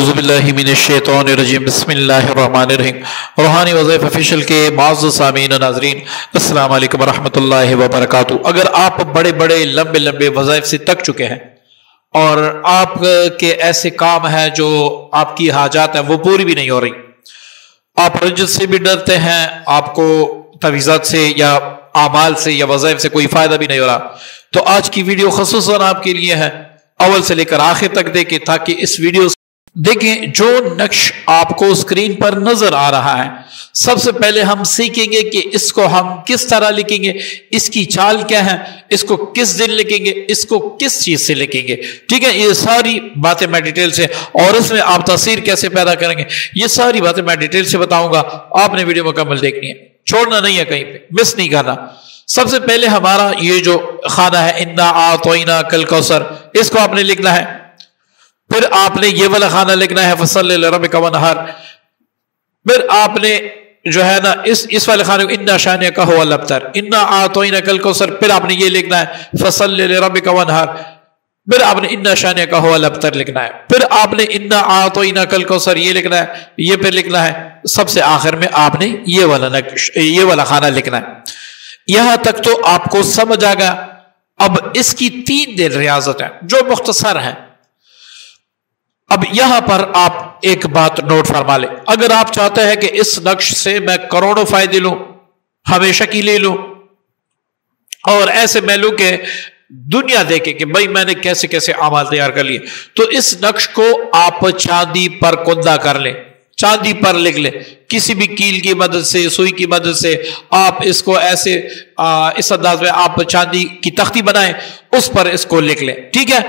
اعوذ باللہ من الشیطان الرجیم بسم اللہ الرحمن الرحیم۔ روحانی وظائف آفیشیل کے معزز سامعین و ناظرین، السلام علیکم ورحمۃ اللہ وبرکاتہ۔ اگر آپ بڑے بڑے لمبے وظائف سے تک چکے ہیں اور آپ کے ایسے کام ہیں جو آپ کی حاجات ہیں وہ پوری بھی نہیں ہو رہی، آپ رجت سے بھی ڈرتے ہیں، آپ کو تعویذات سے یا اعمال سے یا وظائف سے کوئی فائدہ بھی نہیں ہو رہا، تو آج کی ویڈیو خصوصاً آپ کے لیے ہے۔ اول سے لے کر آخر تک دیکھیں تاکہ اس ویڈیو دیکھیں جو نقش آپ کو اسکرین پر نظر آ رہا ہے، سب سے پہلے ہم سیکھیں گے کہ اس کو ہم کس طرح لکھیں گے، اس کی چال کیا ہے، اس کو کس دن لکھیں گے، اس کو کس چیز سے لکھیں گے۔ ٹھیک ہے، یہ ساری باتیں میں ڈیٹیل سے، اور اس میں آپ تاثیر کیسے پیدا کریں گے، یہ ساری باتیں میں ڈیٹیل سے بتاؤں گا۔ آپ نے ویڈیو مکمل دیکھنی ہے، چھوڑنا نہیں ہے، کہیں پہ مس نہیں کرنا۔ سب سے پہلے ہمارا یہ جو خانہ ہے انا اعطیناک الکوثر، اس کو آپ نے لکھنا ہے۔ پھر آپ نے یہ والا خانہ لکھنا ہے فصلی لربک وانحر۔ پھر آپ نے جو ہے نا اس والے خانے کو انا شانئک ھو الابتر، انا اعطیناک الکوثر، پھر آپ نے یہ لکھنا ہے فصلی لربک وانحر، پھر آپ نے انا شانئک ھو الابتر لکھنا ہے، پھر آپ نے انا اعطیناک الکوثر یہ لکھنا ہے، یہ پھر لکھنا ہے، سب سے آخر میں آپ نے یہ والا خانہ لکھنا ہے۔ یہاں تک تو آپ کو سمجھ آ گیا۔ اب اس کی 3 دن ریاضت ہے جو مختصر ہے۔ اب یہاں پر آپ ایک بات نوٹ فرما لیں، اگر آپ چاہتے ہیں کہ اس نقش سے میں کروڑوں فائدے لوں، ہمیشہ کی لے لوں، اور ایسے میں لوں کہ دنیا دیکھے کہ بھائی میں نے کیسے کیسے اعمال تیار کر لیے، تو اس نقش کو آپ چاندی پر کندہ کر لیں، چاندی پر لکھ لیں، کسی بھی کیل کی مدد سے، سوئی کی مدد سے آپ اس کو ایسے اس انداز میں آپ چاندی کی تختی بنائیں، اس پر اس کو لکھ لیں۔ ٹھیک ہے،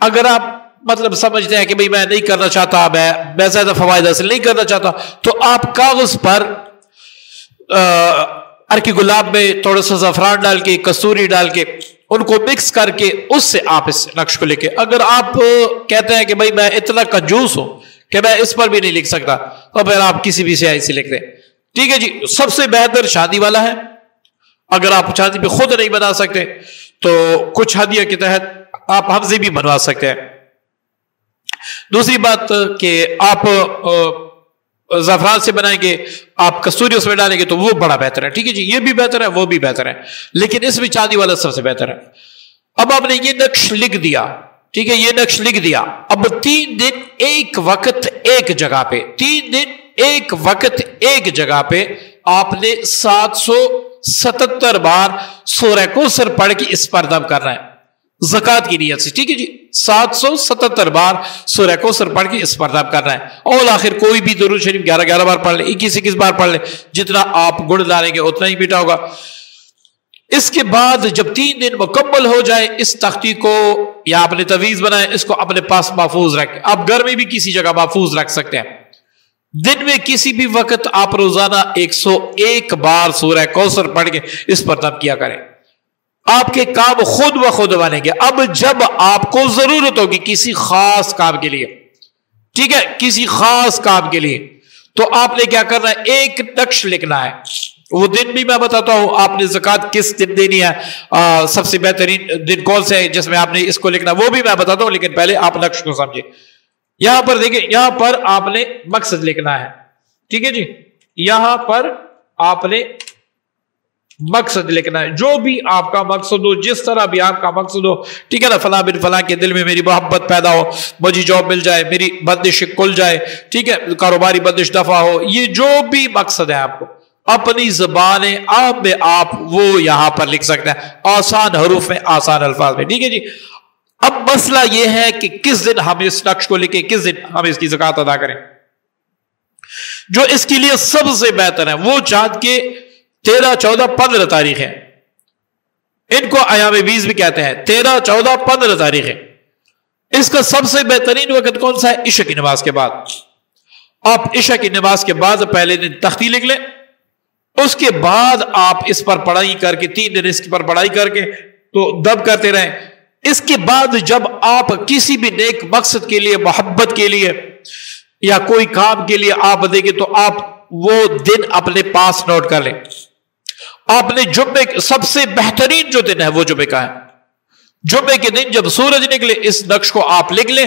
اگر آپ مطلب سمجھتے ہیں کہ بھئی میں نہیں کرنا چاہتا، میں زیادہ فوائد حاصل نہیں کرنا چاہتا، تو آپ کاغذ پر ارکی گلاب میں تھوڑا سا زعفران ڈال کے، کستوری ڈال کے، ان کو مکس کر کے اس سے آپ اس نقش کو لکھیں۔ اگر آپ کہتے ہیں کہ بھئی میں اتنا کنجوس ہوں کہ میں اس پر بھی نہیں لکھ سکتا، تو پھر آپ کسی بھی سیاہی سے لکھ دیں۔ ٹھیک ہے جی، سب سے بہتر چاندی والا ہے۔ اگر آپ چاندی پہ خود نہیں بنا سکتے تو کچھ ہدیہ کے تحت آپ حفظی بھی بنوا سکتے ہیں۔ دوسری بات کہ آپ زعفران سے بنائیں گے، آپ کستوری اس میں ڈالیں گے تو وہ بڑا بہتر ہے۔ ٹھیک ہے جی، یہ بھی بہتر ہے، وہ بھی بہتر ہے، لیکن اس میں چاندی والا سب سے بہتر ہے۔ اب آپ نے یہ نقش لکھ دیا، ٹھیک ہے، یہ نقش لکھ دیا۔ اب 3 دن ایک وقت ایک جگہ پہ، 3 دن ایک وقت ایک جگہ پہ آپ نے 777 بار سورہ کوثر پڑھ کے اس پر دم کرنا ہے، زکوٰۃ کی نیت سے۔ ٹھیک ہے جی، 777 بار سورہ کوثر پڑھ کے اس پر دم کرنا ہے، اور آخر کوئی بھی درود شریف 11 بار پڑھ لیں، 21 بار پڑھ لیں، جتنا آپ گڑ ڈالیں گے اتنا ہی میٹھا ہوگا۔ اس کے بعد جب 3 دن مکمل ہو جائے، اس تختی کو یا آپ نے تعویذ بنائے، اس کو اپنے پاس محفوظ رکھیں۔ آپ گھر میں بھی کسی جگہ محفوظ رکھ سکتے ہیں۔ دن میں کسی بھی وقت آپ روزانہ 101 بار سورہ کوثر پڑھ کے اس پر دم کیا کریں، آپ کے کام خود بخود بنیں گے۔ اب جب آپ کو ضرورت ہوگی کسی خاص کام کے لیے، ٹھیک ہے، کسی خاص کام کے لیے، تو آپ نے کیا کرنا ہے، ایک نقش لکھنا ہے۔ وہ دن بھی میں بتاتا ہوں، آپ نے زکوٰۃ کس دن دینی ہے، سب سے بہترین دن کون سے ہے جس میں آپ نے اس کو لکھنا ہے، وہ بھی میں بتاتا ہوں، لیکن پہلے آپ نقش کو سمجھیں۔ یہاں پر دیکھیں، یہاں پر آپ نے مقصد لکھنا ہے، ٹھیک ہے جی، یہاں پر آپ نے مقصد لکھنا ہے، جو بھی آپ کا مقصد ہو، جس طرح بھی آپ کا مقصد ہو، ٹھیک ہے نا، فلاں بن فلاں کے دل میں میری محبت پیدا ہو، مجھے جاب مل جائے، میری بندش کھل جائے، ٹھیک ہے، کاروباری بندش دفع ہو، یہ جو بھی مقصد ہے آپ کو اپنی زبان عام میں آپ وہ یہاں پر لکھ سکتے ہیں، آسان حروف میں، آسان الفاظ میں۔ ٹھیک ہے جی، اب مسئلہ یہ ہے کہ کس دن ہم اس نقش کو لکھیں، کس دن ہم اس کی زکوٰۃ ادا کریں۔ جو اس کے لیے سب سے بہتر ہے وہ چاند کے 13، 14، 15 تاریخ ہے، ان کو ایام بیز بھی کہتے ہیں، 13، 14، 15 تاریخ ہے۔ اس کا سب سے بہترین وقت کون سا ہے؟ عشاء کی نماز کے بعد۔ آپ عشاء کی نماز کے بعد پہلے دن تختی لکھ لیں، اس کے بعد آپ اس پر پڑھائی کر کے 3 دن اس پر پڑھائی کر کے تو دم کرتے رہیں۔ اس کے بعد جب آپ کسی بھی نیک مقصد کے لیے، محبت کے لیے یا کوئی کام کے لیے آپ دیں گے، تو آپ وہ دن اپنے پاس نوٹ کر لیں۔ آپ نے جمعے، سب سے بہترین جو دن ہے وہ جمعے کا ہے۔ جمعے کے دن جب سورج نکلے، اس نقش کو آپ لکھ لیں،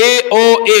AOA,